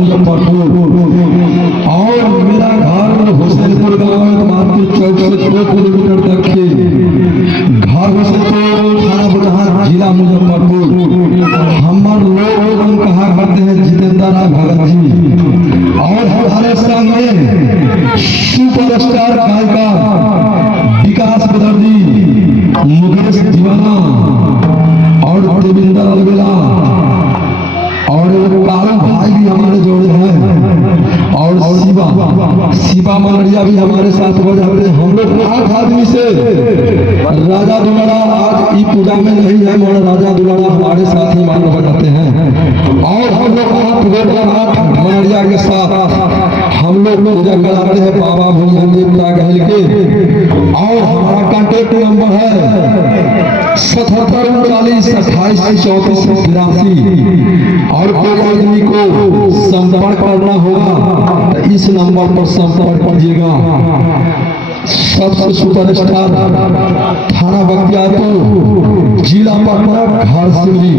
मुजफ्फरपुर और मेरा घर हुसैनपुर गाँव मात्र 14 किलोमीटर तक के घर हुसैनपुर थाना बुरहान जिला मुजफ्फरपुर। हमार लोग कहा करते हैं जितेंद्र भगत जी और हमारे संग में सुपरस्टार गायिका विकास बदर्जी, मुकेश दीवाना और देवेंद्र अलवेला और कारू भाई भी हमारे जोड़े हैं और शिवा मनरिया भी हमारे साथ हो जाते हैं। हम लोग 8 आदमी से राजा दुलारा आज ई पूजा में नहीं है मगर राजा दुलारा हमारे साथ ही मान हो जाते हैं और हम लोग 8 मनरिया के साथ हम लोग पूजा कराते हैं बाबा भैया देवता कहल के। और हमारा कॉन्टेक्ट नंबर है 77 39 28 34 83 और कोई आदमी को संपर्क करना होगा तो इस नंबर पर संपर्क कीजिएगा। सबसे सुपरस्टार थाना बख्तियारपुर जिला पटना घर सिमरी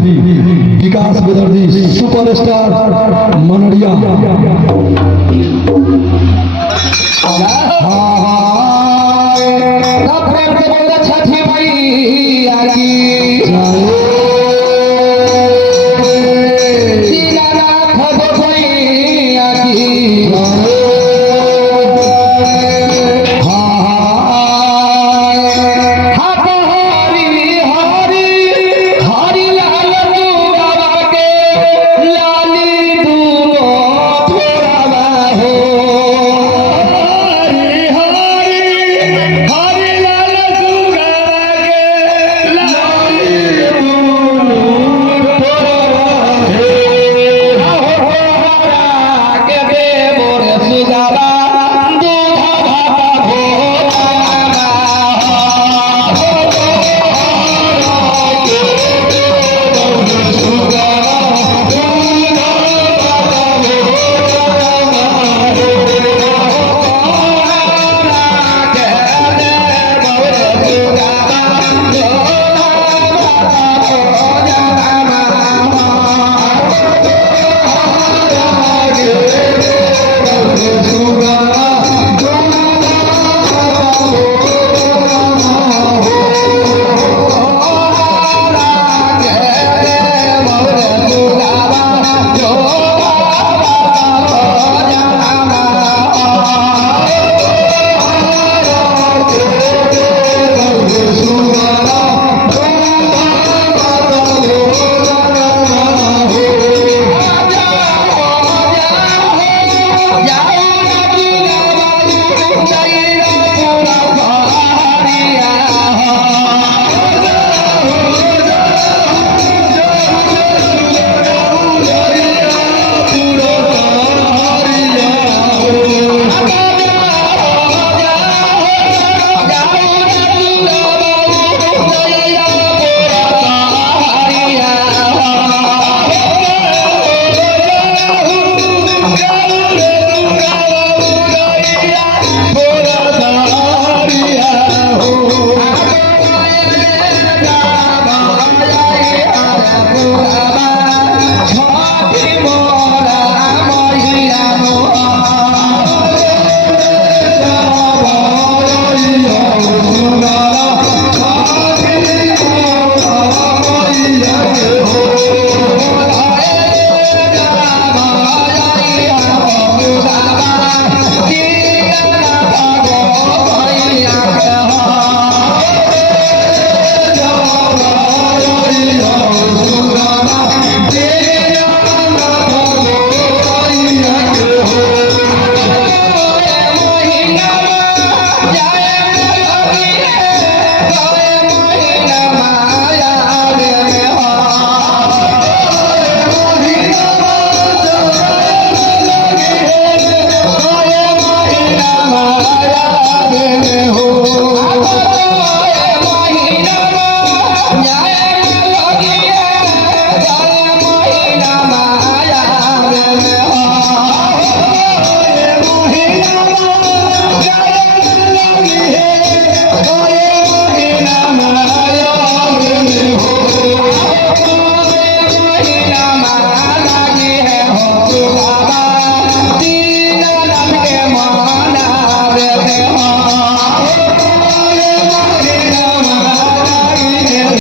विकास बदर्जी सुपरस्टार मनरिया। छठी मैया की